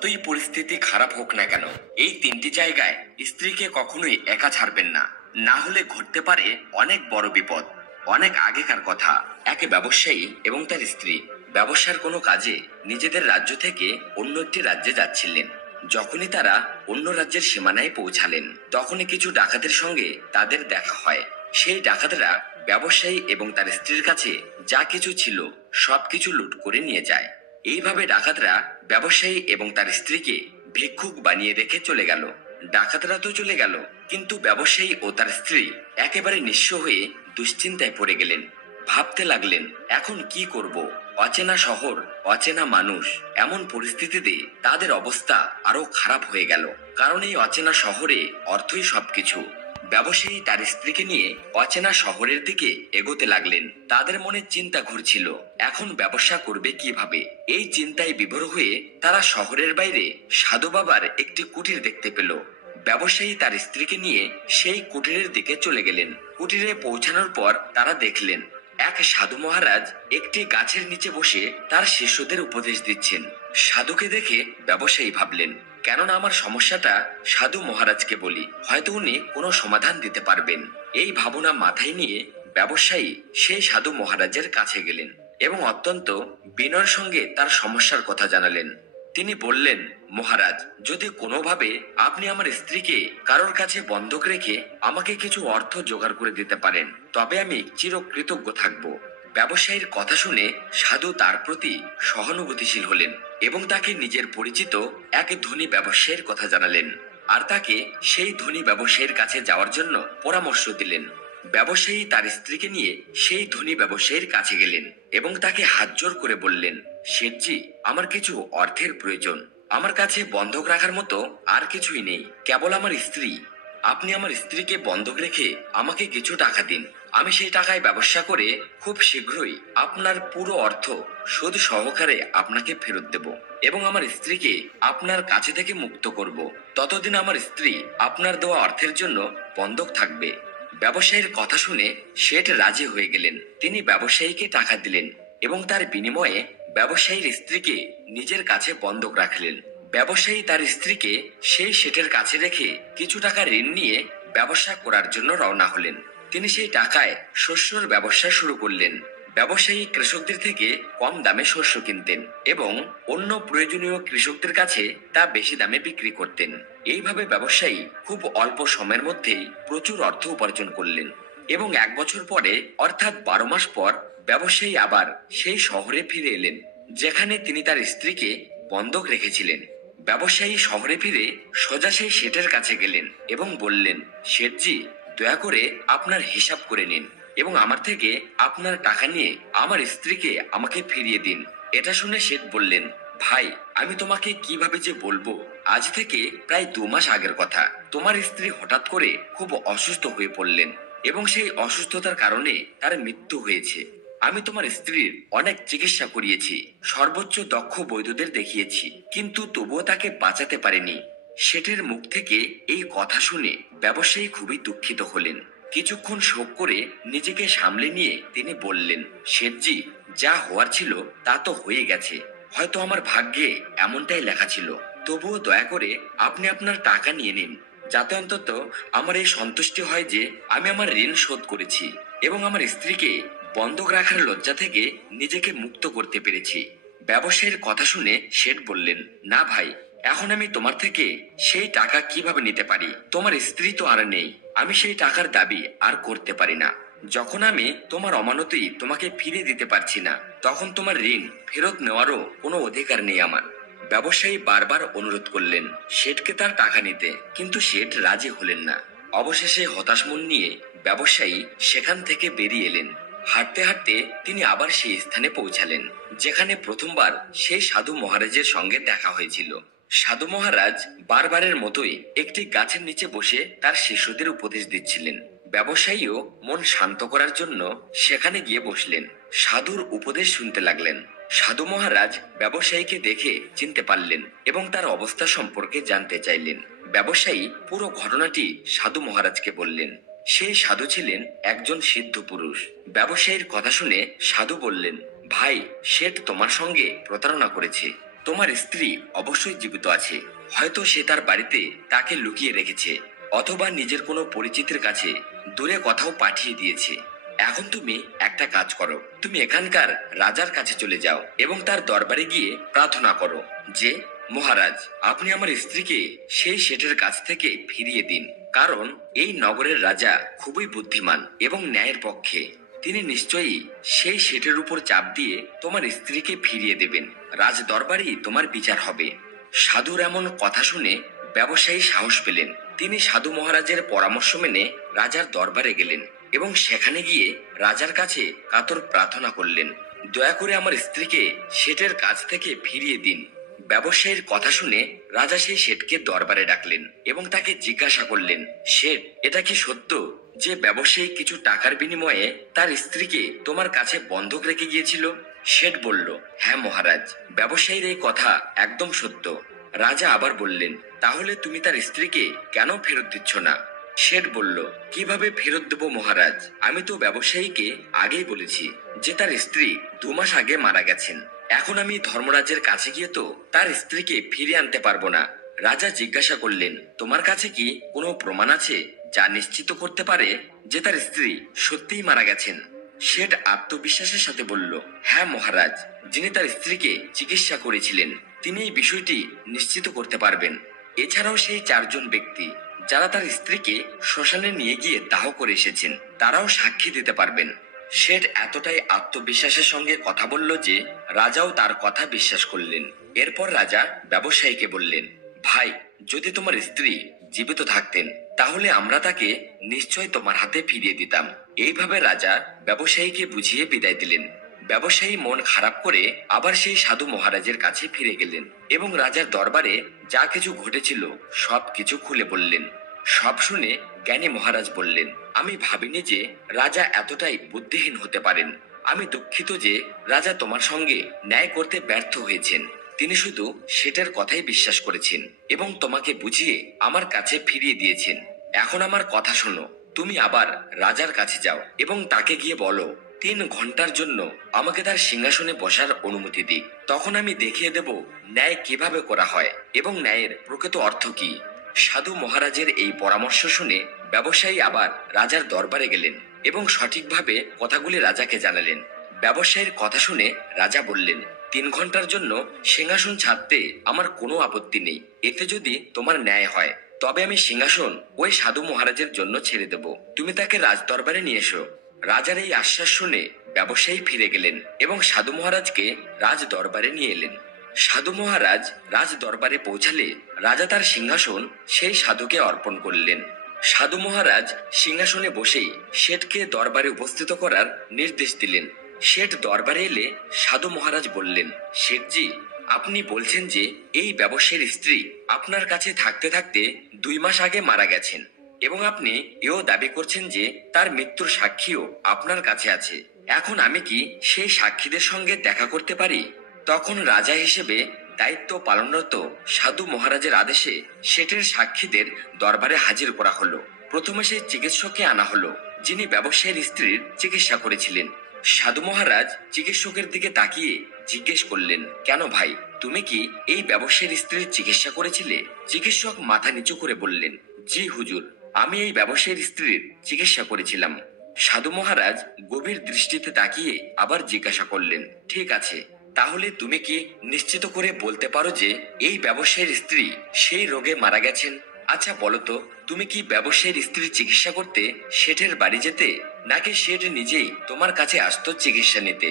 যতই পরিস্থিতি খারাপ হোক না কেন, এই তিনটি জায়গায় স্ত্রীকে কখনোই একা ছাড়বেন না, না হলে ঘটতে পারে অনেক বড় বিপদ। অনেক আগেকার কথা, এক ব্যবসায়ী এবং তার স্ত্রী ব্যবসার কোনো কাজে নিজেদের রাজ্য থেকে অন্য একটি রাজ্যে যাচ্ছিলেন। যখনই তারা অন্য রাজ্যের সীমানায় পৌঁছালেন, তখনই কিছু ডাকাতের সঙ্গে তাদের দেখা হয়। সেই ডাকাতরা ব্যবসায়ী এবং তার স্ত্রীর কাছে যা কিছু ছিল সবকিছু লুট করে নিয়ে যায়। এইভাবে ডাকাতরা ব্যবসায়ী এবং তার স্ত্রীকে ভিক্ষুক বানিয়ে রেখে চলে গেল। ডাকাতরা তো চলে গেল, কিন্তু ব্যবসায়ী ও তার স্ত্রী একেবারে নিঃস্ব হয়ে দুশ্চিন্তায় পড়ে গেলেন। ভাবতে লাগলেন, এখন কি করব? অচেনা শহর, অচেনা মানুষ। এমন পরিস্থিতিতে তাদের অবস্থা আরো খারাপ হয়ে গেল, কারণ এই অচেনা শহরে অর্থই সবকিছু। ব্যবসায়ী তার স্ত্রীকে নিয়ে অচেনা শহরের দিকে এগোতে লাগলেন। তাদের মনে চিন্তা ঘুরছিল, এখন ব্যবসা করবে কিভাবে। এই চিন্তায় বিভোর হয়ে তারা শহরের বাইরে সাধু বাবার একটি কুটির দেখতে পেল। ব্যবসায়ী তার স্ত্রীকে নিয়ে সেই কুটিরের দিকে চলে গেলেন। কুটিরে পৌঁছানোর পর তারা দেখলেন এক সাধু মহারাজ একটি গাছের নিচে বসে তার শিষ্যদের উপদেশ দিচ্ছেন। সাধুকে দেখে ব্যবসায়ী ভাবলেন, কেননা আমার সমস্যাটা সাধু মহারাজকে বলি, হয়তো উনি কোনো সমাধান দিতে পারবেন। এই ভাবনা মাথায় নিয়ে ব্যবসায়ী সেই সাধু মহারাজের কাছে গেলেন এবং অত্যন্ত বিনয়ের সঙ্গে তার সমস্যার কথা জানালেন। তিনি বললেন, মহারাজ, যদি কোনোভাবে আপনি আমার স্ত্রীকে কারোর কাছে বন্ধক রেখে আমাকে কিছু অর্থ জোগাড় করে দিতে পারেন, তবে আমি চিরকৃতজ্ঞ থাকব। ব্যবসায়ীর কথা শুনে সাধু তার প্রতি সহানুভূতিশীল হলেন এবং তাকে নিজের পরিচিত এক ধনী ব্যবসায়ীর কথা জানালেন, আর তাকে সেই ধনী ব্যবসায়ীর কাছে যাওয়ার জন্য পরামর্শ দিলেন। ব্যবসায়ী তার স্ত্রীকে নিয়ে সেই ধনী ব্যবসায়ীর কাছে গেলেন এবং তাকে হাত জোড় করে বললেন, শেঠজি, আমার কিছু অর্থের প্রয়োজন। আমার কাছে বন্ধক রাখার মতো আর কিছুই নেই, কেবল আমার স্ত্রী। আপনি আমার স্ত্রীকে বন্ধক রেখে আমাকে কিছু টাকা দিন। আমি সেই টাকায় ব্যবসা করে খুব শীঘ্রই আপনার পুরো অর্থ সুদ সহকারে আপনাকে ফেরত দেব এবং আমার স্ত্রীকে আপনার কাছে থেকে মুক্ত করব। ততদিন আমার স্ত্রী আপনার দেওয়া অর্থের জন্য বন্ধক থাকবে। ব্যবসায়ীর কথা শুনে শেঠ রাজি হয়ে গেলেন। তিনি ব্যবসায়ীকে টাকা দিলেন এবং তার বিনিময়ে ব্যবসায়ীর স্ত্রীকে নিজের কাছে বন্ধক রাখলেন। ব্যবসায়ী তার স্ত্রীকে সেই শেঠের কাছে রেখে কিছু টাকা ঋণ নিয়ে ব্যবসা করার জন্য রওনা হলেন। তিনি সেই টাকায় শস্যর ব্যবসা শুরু করলেন। ব্যবসায়ী কৃষকদের থেকে কম দামে শস্য কিনতেন এবং অন্য প্রয়োজনীয় কৃষকদের কাছে তা বেশি দামে বিক্রি করতেন। এইভাবে ব্যবসায়ী খুব অল্প সময়ের মধ্যেই প্রচুর অর্থ উপার্জন করলেন এবং 1 বছর পরে, অর্থাৎ 12 মাস পর, ব্যবসায়ী আবার সেই শহরে ফিরে এলেন যেখানে তিনি তার স্ত্রীকে বন্ধক রেখেছিলেন। ব্যবসায়ী শহরে ফিরে সোজা সেই শেঠের কাছে গেলেন এবং বললেন, শেঠজি, দয়া করে আপনার হিসাব করে নিন এবং আমার থেকে আপনার টাকা নিয়ে আমার স্ত্রীকে আমাকে ফিরিয়ে দিন। এটা শুনে শেঠ বললেন, ভাই, আমি তোমাকে কিভাবে যে বলবো। আজ থেকে প্রায় 2 মাস আগের কথা, তোমার স্ত্রী হঠাৎ করে খুব অসুস্থ হয়ে পড়লেন এবং সেই অসুস্থতার কারণে তার মৃত্যু হয়েছে। আমি তোমার স্ত্রীর অনেক চিকিৎসা করিয়েছি, সর্বোচ্চ দক্ষ বৈদ্যদের দেখিয়েছি, কিন্তু তবুও তাকে বাঁচাতে পারিনি। শেঠের মুখ থেকে এই কথা শুনে ব্যবসায়ী খুবই দুঃখিত হলেন। কিছুক্ষণ শোক করে নিজেকে সামলে নিয়ে তিনি বললেন, শেঠজি, যা হওয়ার ছিল তা তো হয়ে গেছে। হয়তো আমার ভাগ্যে এমনটাই লেখা ছিল। তবুও দয়া করে আপনি আপনার টাকা নিয়ে নিন, যাতে অন্তত আমার এই সন্তুষ্টি হয় যে আমি আমার ঋণ শোধ করেছি এবং আমার স্ত্রীকে বন্ধক রাখার লজ্জা থেকে নিজেকে মুক্ত করতে পেরেছি। ব্যবসায়ীর কথা শুনে শেঠ বললেন, না ভাই, এখন আমি তোমার থেকে সেই টাকা কিভাবে নিতে পারি? তোমার স্ত্রী তো আর নেই, আমি সেই টাকার দাবি আর করতে পারি না। যখন আমি তোমার অমানতি তোমাকে ফিরিয়ে দিতে পারছি না, তখন তোমার ঋণ ফেরত নেওয়ারও কোনো অধিকার নেই আমার। ব্যবসায়ী বারবার অনুরোধ করলেন শেঠকে তার টাকা নিতে, কিন্তু শেঠ রাজি হলেন না। অবশেষে হতাশ মন নিয়ে ব্যবসায়ী সেখান থেকে বেরিয়ে এলেন। হাঁটতে হাঁটতে তিনি আবার সেই স্থানে পৌঁছালেন যেখানে প্রথমবার সেই সাধু মহারাজের সঙ্গে দেখা হয়েছিল। সাধু মহারাজ বারবারের মতোই একটি গাছের নিচে বসে তার শিষ্যদের উপদেশ দিচ্ছিলেন। ব্যবসায়ীও মন শান্ত করার জন্য সেখানে গিয়ে বসলেন। সাধুর উপদেশ শুনতে লাগলেন। সাধু মহারাজ ব্যবসায়ীকে দেখে চিনতে পারলেন এবং তার অবস্থা সম্পর্কে জানতে চাইলেন। ব্যবসায়ী পুরো ঘটনাটি সাধু মহারাজকে বললেন। সেই সাধু ছিলেন একজন সিদ্ধ পুরুষ। ব্যবসায়ীর কথা শুনে সাধু বললেন, ভাই, শেঠ তোমার সঙ্গে প্রতারণা করেছে। তোমার স্ত্রী অবশ্যই জীবিত আছে। হয়তো সে তার বাড়িতে তাকে লুকিয়ে রেখেছে, অথবা নিজের কোনো পরিচিতের কাছে দূরে কোথাও পাঠিয়ে দিয়েছে। এখন তুমি একটা কাজ করো, তুমি এখানকার রাজার কাছে চলে যাও এবং তার দরবারে গিয়ে প্রার্থনা করো যে, মহারাজ, আপনি আমার স্ত্রীকে সেই শেঠের কাছ থেকে ফিরিয়ে দিন। কারণ এই নগরের রাজা খুবই বুদ্ধিমান এবং ন্যায়ের পক্ষে। তিনি নিশ্চয়ই সেই শেঠের উপর চাপ দিয়ে তোমার স্ত্রীকে ফিরিয়ে দেবেন। রাজ দরবারেই তোমার বিচার হবে। সাধুর এমন কথা শুনে ব্যবসায়ী সাহস পেলেন। তিনি সাধু মহারাজের পরামর্শ মেনে রাজার দরবারে গেলেন এবং সেখানে গিয়ে রাজার কাছে কাতর প্রার্থনা করলেন, দয়া করে আমার স্ত্রীকে শেঠের কাছ থেকে ফিরিয়ে দিন। ব্যবসায়ীর কথা শুনে রাজা সেই শেঠকে দরবারে ডাকলেন এবং তাকে জিজ্ঞাসা করলেন, শেঠ, এটা কি সত্য যে ব্যবসায়ী কিছু টাকার বিনিময়ে তার স্ত্রীকে তোমার কাছে বন্ধক রেখে গিয়েছিল? শেঠ বলল, হ্যাঁ মহারাজ, ব্যবসায়ীর এই কথা একদম সত্য। রাজা আবার বললেন, তাহলে তুমি তার স্ত্রীকে কেন ফেরত দিচ্ছ না? শেঠ বলল, কিভাবে ফেরত দেবো মহারাজ? আমি তো ব্যবসায়ীকে আগেই বলেছি যে তার স্ত্রী 2 মাস আগে মারা গেছেন। এখন আমি ধর্মরাজের কাছে গিয়ে তো তার স্ত্রীকে ফিরে আনতে পারবো না। রাজা জিজ্ঞাসা করলেন, তোমার কাছে কি কোনো প্রমাণ আছে যা নিশ্চিত করতে পারে যে তার স্ত্রী সত্যিই মারা গেছেন? শেঠ আত্মবিশ্বাসের সাথে বলল, হ্যাঁ মহারাজ, যিনি তার স্ত্রীকে চিকিৎসা করেছিলেন তিনি এই বিষয়টি নিশ্চিত করতে পারবেন। এছাড়াও সেই 4জন ব্যক্তি যারা তার স্ত্রীকে শ্মশানে নিয়ে গিয়ে দাহ করে এসেছেন তারাও সাক্ষী দিতে পারবেন। শেঠ এতটাই আত্মবিশ্বাসের সঙ্গে কথা বলল যে রাজাও তার কথা বিশ্বাস করলেন। এরপর রাজা ব্যবসায়ীকে বললেন, ভাই, যদি তোমার স্ত্রী জীবিত থাকতেন তাহলে আমরা তাকে নিশ্চয় তোমার হাতে ফিরিয়ে দিতাম। এইভাবে রাজা ব্যবসায়ীকে বুঝিয়ে বিদায় দিলেন। ব্যবসায়ী মন খারাপ করে আবার সেই সাধু মহারাজের কাছে ফিরে গেলেন এবং রাজার দরবারে যা কিছু ঘটেছিল সবকিছু খুলে বললেন। সব শুনে জ্ঞানী মহারাজ বললেন, আমি ভাবিনি যে রাজা এতটাই বুদ্ধিহীন হতে পারেন। আমি দুঃখিত যে রাজা তোমার সঙ্গে ন্যায় করতে ব্যর্থ হয়েছেন। তিনি শুধু সেটার কথাই বিশ্বাস করেছেন এবং তোমাকে বুঝিয়ে আমার কাছে ফিরিয়ে দিয়েছেন। এখন আমার কথা শোনো, তুমি আবার রাজার কাছে যাও এবং তাকে গিয়ে বলো 3 ঘন্টার জন্য আমাকে তার সিংহাসনে বসার অনুমতি দিক। তখন আমি দেখিয়ে দেব ন্যায় কিভাবে করা হয় এবং ন্যায়ের প্রকৃত অর্থ কি। সাধু মহারাজের এই পরামর্শ শুনে ব্যবসায়ী আবার রাজার দরবারে গেলেন এবং সঠিকভাবে কথাগুলি রাজাকে জানালেন। ব্যবসায়ীর কথা শুনে রাজা বললেন, 3 ঘন্টার জন্য সিংহাসন ছাড়তে আমার কোনো আপত্তি নেই। এতে যদি তোমার ন্যায় হয় তবে আমি সিংহাসন ওই সাধু মহারাজের জন্য ছেড়ে দেব। তুমি তাকে রাজ দরবারে নিয়ে এসো। রাজার এই আশ্বাস শুনে ব্যবসায়ী ফিরে গেলেন এবং সাধু মহারাজকে রাজ দরবারে নিয়ে এলেন। সাধু মহারাজ রাজ দরবারে পৌঁছালে রাজা তার সিংহাসন সেই সাধুকে অর্পণ করলেন। সাধু মহারাজ সিংহাসনে বসেই শেঠকে দরবারে উপস্থিত করার নির্দেশ দিলেন। শেঠ দরবারে এলে সাধু মহারাজ বললেন, শেঠজি, আপনি বলছেন যে এই ব্যবসায়ীর স্ত্রী আপনার কাছে থাকতে থাকতে 2 মাস আগে মারা গেছেন এবং আপনি এও দাবি করছেন যে তার মৃত্যুর সাক্ষীও আপনার কাছে আছে। এখন আমি কি সেই সাক্ষীদের সঙ্গে দেখা করতে পারি? তখন রাজা হিসেবে দায়িত্ব পালনরত সাধু মহারাজের আদেশে শেঠের সাক্ষীদের দরবারে হাজির করা হলো। প্রথমে সেই চিকিৎসককে আনা হলো যিনি ব্যবসায়ীর স্ত্রীর চিকিৎসা করেছিলেন। সাধু মহারাজ চিকিৎসকের দিকে তাকিয়ে জিজ্ঞেস করলেন, কেন ভাই, তুমি কি এই ব্যবসায়ীর স্ত্রীর চিকিৎসা করেছিলে? চিকিৎসক মাথা নিচু করে বললেন, জি হুজুর, আমি এই ব্যবসায়ীর স্ত্রীর চিকিৎসা করেছিলাম। সাধু মহারাজ গভীর দৃষ্টিতে তাকিয়ে আবার জিজ্ঞাসা করলেন, ঠিক আছে, তাহলে তুমি কি নিশ্চিত করে বলতে পারো যে এই ব্যবসায়ীর স্ত্রী সেই রোগে মারা গেছেন? আচ্ছা বলো তো, তুমি কি ব্যবসায়ীর স্ত্রীর চিকিৎসা করতে শেঠের বাড়ি যেতে, নাকি শেঠ নিজেই তোমার কাছে আসতো চিকিৎসা নিতে?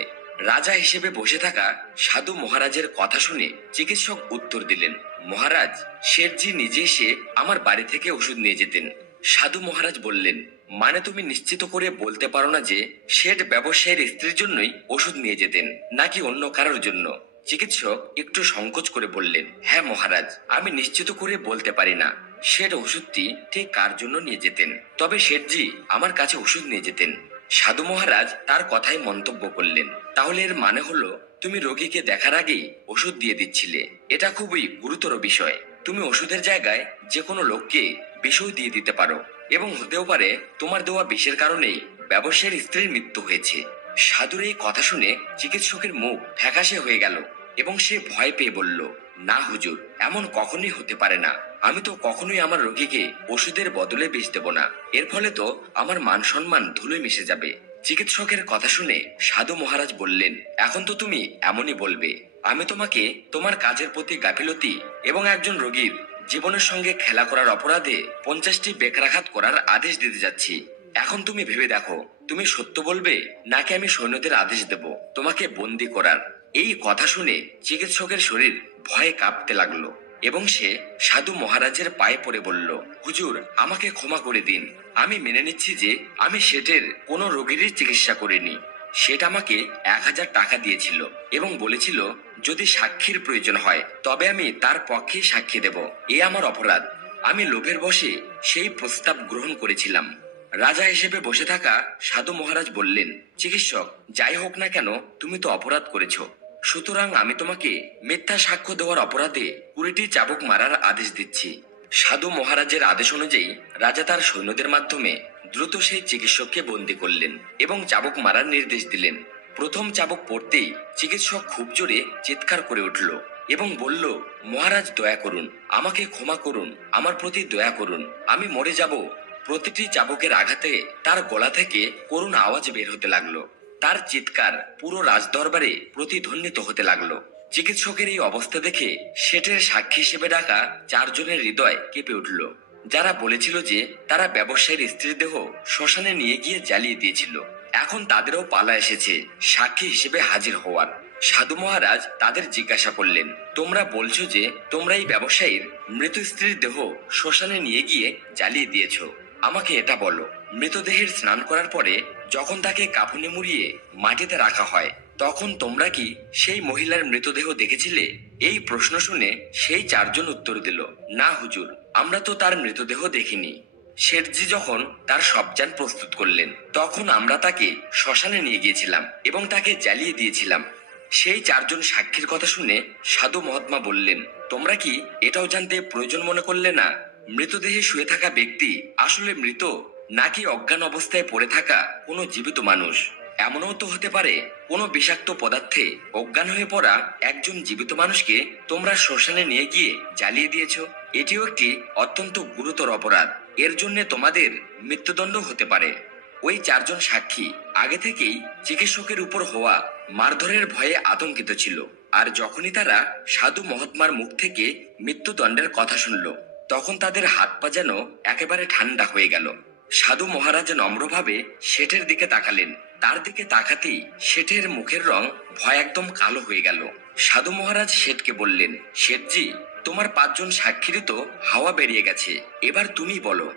রাজা হিসেবে বসে থাকা সাধু মহারাজের কথা শুনে চিকিৎসক উত্তর দিলেন, মহারাজ, শেঠজি নিজে এসে আমার বাড়ি থেকে ওষুধ নিয়ে যেতেন। সাধু মহারাজ বললেন, মানে তুমি নিশ্চিত করে বলতে পারো না যে শেঠ ব্যবসায়ীর স্ত্রীর জন্যই ওষুধ নিয়ে যেতেন নাকি অন্য কারোর জন্য? চিকিৎসক একটু সংকোচ করে বললেন, হ্যাঁ মহারাজ, আমি নিশ্চিত করে বলতে পারি না শেঠ ওষুধটি ঠিক কার জন্য নিয়ে যেতেন, তবে শেঠজি আমার কাছে ওষুধ নিয়ে যেতেন। সাধু মহারাজ তার কথাই মন্তব্য করলেন, তাহলে এর মানে হলো তুমি রোগীকে দেখার আগেই ওষুধ দিয়ে দিচ্ছিলে। এটা খুবই গুরুতর বিষয়। তুমি ওষুধের জায়গায় যে কোনো লোককে বিষও দিয়ে দিতে পারো এবং হতেও পারে তোমার দেওয়া বিষের কারণেই ব্যবসায়ীর স্ত্রীর মৃত্যু হয়েছে। সাধুর এই কথা শুনে চিকিৎসকের মুখ ফ্যাকাশে হয়ে গেল। এবং সে ভয় পেয়ে বলল, না হুজুর, এমন কখনোই হতে পারে না। আমি তো কখনোই আমার রোগীকে ওষুধের বদলে বিষ দেব না। এর ফলে তো আমার মান সম্মান ধুলোয় মিশে যাবে। চিকিৎসকের কথা শুনে সাধু মহারাজ বললেন, এখন তো তুমি এমনই বলবে। আমি তোমাকে তোমার কাজের প্রতি গাফিলতি এবং একজন রোগীর জীবনের সঙ্গে খেলা করার অপরাধে 50টি বেকরাঘাত করার আদেশ দিতে যাচ্ছি। এখন তুমি ভেবে দেখো, তুমি সত্য বলবে নাকি আমি সৈন্যদের আদেশ দেব তোমাকে বন্দি করার। এই কথা শুনে চিকিৎসকের শরীর ভয়ে কাঁপতে লাগলো এবং সে সাধু মহারাজের পায়ে পড়ে বলল, হুজুর, আমাকে ক্ষমা করে দিন। আমি মেনে নিচ্ছি যে আমি শেঠের কোনো রোগীরই চিকিৎসা করিনি। শেঠ আমাকে 1000 টাকা দিয়েছিল এবং বলেছিল যদি সাক্ষীর প্রয়োজন হয় তবে আমি তার পক্ষে সাক্ষী দেব। এ আমার অপরাধ। আমি লোভের বশে সেই প্রস্তাব গ্রহণ করেছিলাম। রাজা হিসেবে বসে থাকা সাধু মহারাজ বললেন, চিকিৎসক, যাই হোক না কেন তুমি তো অপরাধ করেছো, সুতরাং আমি তোমাকে মিথ্যা সাক্ষ্য দেওয়ার অপরাধে 20টি চাবুক মারার আদেশ দিচ্ছি। সাধু মহারাজের আদেশ অনুযায়ী রাজা তার সৈন্যদের মাধ্যমে দ্রুত সেই চিকিৎসককে বন্দী করলেন এবং চাবুক মারার নির্দেশ দিলেন। প্রথম চাবুক পড়তেই চিকিৎসক খুব জোরে চিৎকার করে উঠল এবং বলল, মহারাজ, দয়া করুন, আমাকে ক্ষমা করুন, আমার প্রতি দয়া করুন, আমি মরে যাব। প্রতিটি চাবুকের আঘাতে তার গলা থেকে করুণ আওয়াজ বের হতে লাগলো। তার চিৎকার পুরো রাজদরবারে প্রতিধ্বনিত হতে লাগলো। চিকিৎসকের এই অবস্থা দেখে শেঠের সাক্ষী হিসেবে ডাকা 4 জনের হৃদয় কেঁপে উঠল, যারা বলেছিল যে তারা ব্যবসায়ীর স্ত্রীর দেহ শ্মশানে নিয়ে গিয়ে জ্বালিয়ে দিয়েছিল। এখন তাদেরও পালা এসেছে সাক্ষী হিসেবে হাজির হওয়ার। সাধু মহারাজ তাদের জিজ্ঞাসা করলেন, তোমরা বলছো যে তোমরা এই ব্যবসায়ীর মৃত স্ত্রীর দেহ শ্মশানে নিয়ে গিয়ে জ্বালিয়ে দিয়েছো। আমাকে এটা বলো, মৃতদেহের স্নান করার পরে যখন তাকে কাফনে মুড়িয়ে মাটিতে রাখা হয় তখন তোমরা কি সেই মহিলার মৃতদেহ দেখেছিলে? এই প্রশ্ন শুনে সেই 4 জন উত্তর দিল, না হুজুর, আমরা তো তার মৃতদেহ দেখিনি। শেঠজি যখন তার সবযান প্রস্তুত করলেন তখন আমরা তাকে শ্মশানে নিয়ে গিয়েছিলাম এবং তাকে জ্বালিয়ে দিয়েছিলাম। সেই 4 জন সাক্ষীর কথা শুনে সাধু মহাত্মা বললেন, তোমরা কি এটাও জানতে প্রয়োজন মনে করলে না মৃতদেহে শুয়ে থাকা ব্যক্তি আসলে মৃত নাকি অজ্ঞান অবস্থায় পড়ে থাকা কোনো জীবিত মানুষ? এমনও তো হতে পারে কোনো বিষাক্ত পদার্থে অজ্ঞান হয়ে পড়া একজন জীবিত মানুষকে তোমরা শ্মশানে নিয়ে গিয়ে জ্বালিয়ে দিয়েছো। এটিও একটি অত্যন্ত গুরুতর অপরাধ। এর জন্য তোমাদের মৃত্যুদণ্ড হতে পারে। ওই 4 জন সাক্ষী আগে থেকেই চিকিৎসকের উপর হওয়া মারধরের ভয়ে আতঙ্কিত ছিল, আর যখনই তারা সাধু মহাত্মার মুখ থেকে মৃত্যুদণ্ডের কথা শুনল তখন তাদের হাত পা যেন একেবারে ঠান্ডা হয়ে গেল। সাধু মহারাজ নম্রভাবে শেঠের দিকে তাকালেন। তার দিকে তাকাতেই শেঠের মুখের রং ভয় একদম কালো হয়ে গেল। সাধু মহারাজ শেঠকে বললেন, শেঠজি, তোমার 5 জন সাক্ষীরই তো হাওয়া বেরিয়ে গেছে। এবার তুমি বলো,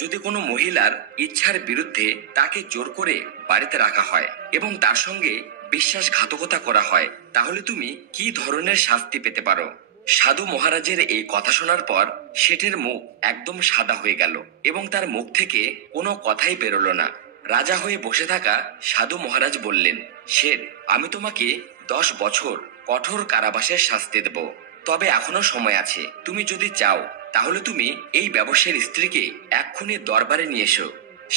যদি কোনো মহিলার ইচ্ছার বিরুদ্ধে তাকে জোর করে বাড়িতে রাখা হয় এবং তার সঙ্গে বিশ্বাসঘাতকতা করা হয় তাহলে তুমি কি ধরনের শাস্তি পেতে পারো? সাধু মহারাজের এই কথা শোনার পর শেঠের মুখ একদম সাদা হয়ে গেল এবং তার মুখ থেকে কোনো কথাই বেরোলো না। রাজা হয়ে বসে থাকা সাধু মহারাজ বললেন, শেঠ, আমি তোমাকে 10 বছর কঠোর কারাবাসের শাস্তি দেব। তবে এখনো সময় আছে। তুমি যদি চাও তাহলে তুমি এই ব্যবসায়ীর স্ত্রীকে এক্ষুনি দরবারে নিয়ে এসো।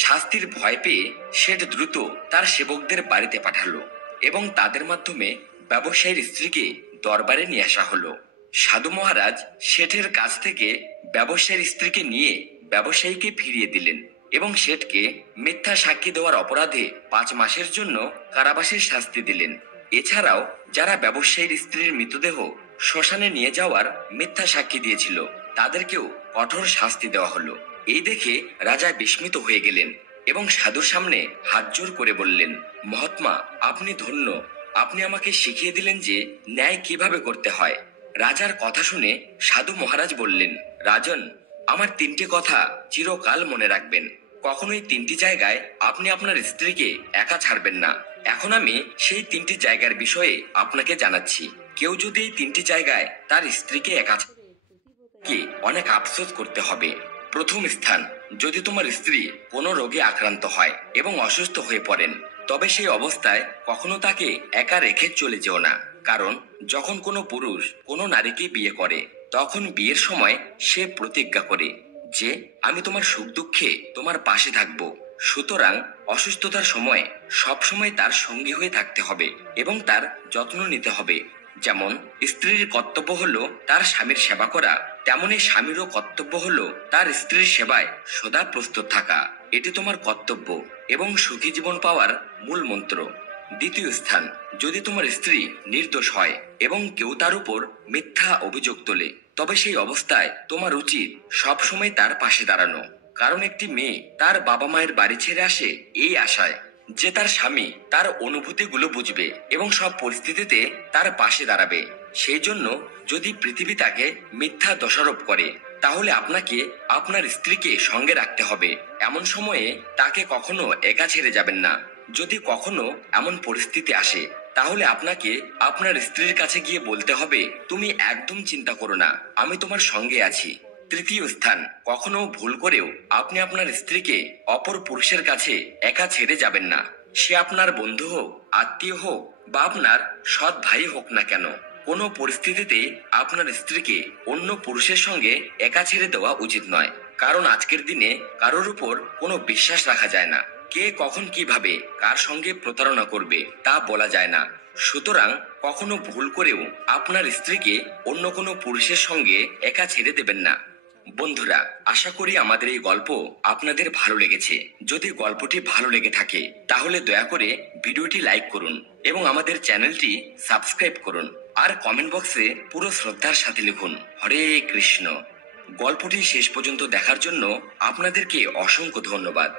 শাস্তির ভয় পেয়ে শেঠ দ্রুত তার সেবকদের বাড়িতে পাঠালো এবং তাদের মাধ্যমে ব্যবসায়ীর স্ত্রীকে দরবারে নিয়ে আসা হলো। সাধু মহারাজ শেঠের কাছ থেকে ব্যবসায়ীর স্ত্রীকে নিয়ে ব্যবসায়ীকে ফিরিয়ে দিলেন এবং শেঠকে মিথ্যা সাক্ষী দেওয়ার অপরাধে 5 মাসের জন্য কারাবাসের শাস্তি দিলেন। এছাড়াও যারা ব্যবসায়ীর স্ত্রীর মৃতদেহ শ্মশানে নিয়ে যাওয়ার মিথ্যা সাক্ষী দিয়েছিল তাদেরকেও কঠোর শাস্তি দেওয়া হলো। এই দেখে রাজা বিস্মিত হয়ে গেলেন এবং সাধুর সামনে হাত জোর করে বললেন, মহাত্মা, আপনি ধন্য। আপনি আমাকে শিখিয়ে দিলেন যে ন্যায় কিভাবে করতে হয়। রাজার কথা শুনে সাধু মহারাজ বললেন, রাজন, আমার 3টি কথা চিরকাল মনে রাখবেন। কখনোই 3টি জায়গায় আপনি আপনার স্ত্রীকে একা ছাড়বেন না। এখন আমি সেই 3টি জায়গার বিষয়ে আপনাকে জানাচ্ছি। কেউ যদি এই 3টি জায়গায় তার স্ত্রীকে একা কি অনেক আফসোস করতে হবে। প্রথম স্থান, যদি তোমার স্ত্রী কোনো রোগে আক্রান্ত হয় এবং অসুস্থ হয়ে পড়েন তবে সেই অবস্থায় কখনো তাকে একা রেখে চলে যেও না। কারণ যখন কোনো পুরুষ কোনো নারীকে বিয়ে করে তখন বিয়ের সময় সে প্রতিজ্ঞা করে যে আমি তোমার সুখ দুঃখে তোমার পাশে থাকবো। সুতরাং অসুস্থতার সময় সব সময় তার সঙ্গী হয়ে থাকতে হবে এবং তার যত্ন নিতে হবে। যেমন স্ত্রীর কর্তব্য হলো তার স্বামীর সেবা করা, তেমনি স্বামীরও কর্তব্য হলো তার স্ত্রীর সেবায় সদা প্রস্তুত থাকা। এটি তোমার কর্তব্য এবং সুখী জীবন পাওয়ার মূল মন্ত্র। দ্বিতীয় স্থান, যদি তোমার স্ত্রী নির্দোষ হয় এবং কেউ তার উপর মিথ্যা অভিযোগ তোলে, তবে সেই অবস্থায় তোমার উচিত সবসময় তার পাশে দাঁড়ানো। কারণ একটি মেয়ে তার বাবা মায়ের বাড়ি ছেড়ে আসে এই আশায় যে তার স্বামী তার অনুভূতিগুলো বুঝবে এবং সব পরিস্থিতিতে তার পাশে দাঁড়াবে। সেই জন্য যদি পৃথিবী তাকে মিথ্যা দোষারোপ করে, তাহলে আপনাকে আপনার স্ত্রীকে সঙ্গে রাখতে হবে। এমন সময়ে তাকে কখনো একা ছেড়ে যাবেন না। যদি কখনো এমন পরিস্থিতি আসে, তাহলে আপনাকে আপনার স্ত্রীর কাছে গিয়ে বলতে হবে, তুমি একদম চিন্তা করো না, আমি তোমার সঙ্গে আছি। তৃতীয় স্থান, কখনো ভুল করেও আপনি আপনার স্ত্রীকে অপর পুরুষের কাছে একা ছেড়ে যাবেন না। সে আপনার বন্ধু হোক, আত্মীয় হোক বা আপনার সৎ ভাই হোক না কেন, কোনো পরিস্থিতিতে আপনার স্ত্রীকে অন্য পুরুষের সঙ্গে একা ছেড়ে দেওয়া উচিত নয়। কারণ আজকের দিনে কারোর উপর কোনো বিশ্বাস রাখা যায় না। কে কখন কিভাবে কার সঙ্গে প্রতারণা করবে তা বলা যায় না। সুতরাং কখনো ভুল করেও আপনার স্ত্রীকে অন্য কোনো পুরুষের সঙ্গে একা ছেড়ে দেবেন না। বন্ধুরা, আশা করি আমাদের এই গল্প আপনাদের ভালো লেগেছে। যদি গল্পটি ভালো লেগে থাকে, তাহলে দয়া করে ভিডিওটি লাইক করুন এবং আমাদের চ্যানেলটি সাবস্ক্রাইব করুন। আর কমেন্ট বক্সে পুরো শ্রদ্ধার সাথে লিখুন, হরে কৃষ্ণ। গল্পটি শেষ পর্যন্ত দেখার জন্য আপনাদেরকে অসংখ্য ধন্যবাদ।